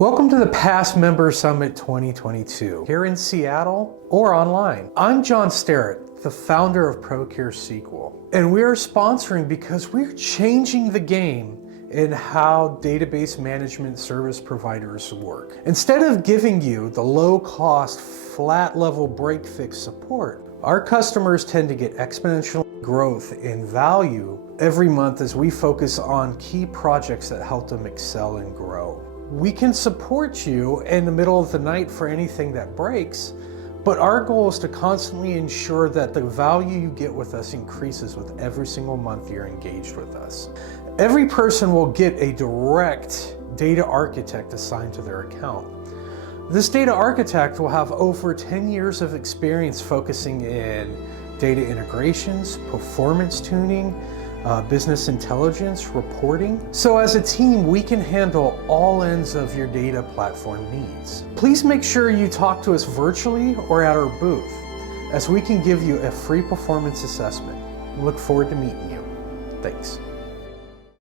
Welcome to the Pass Member Summit 2022, here in Seattle or online. I'm John Sterrett, the founder of ProCureSQL, and we are sponsoring because we're changing the game in how database management service providers work. Instead of giving you the low-cost, flat-level break-fix support, our customers tend to get exponential growth in value every month as we focus on key projects that help them excel and grow. We can support you in the middle of the night for anything that breaks, but our goal is to constantly ensure that the value you get with us increases with every single month you're engaged with us. Every person will get a direct data architect assigned to their account. This data architect will have over 10 years of experience focusing in data integrations, performance tuning, business intelligence, reporting. So as a team, we can handle all ends of your data platform needs. Please make sure you talk to us virtually or at our booth, as we can give you a free performance assessment. We look forward to meeting you. Thanks.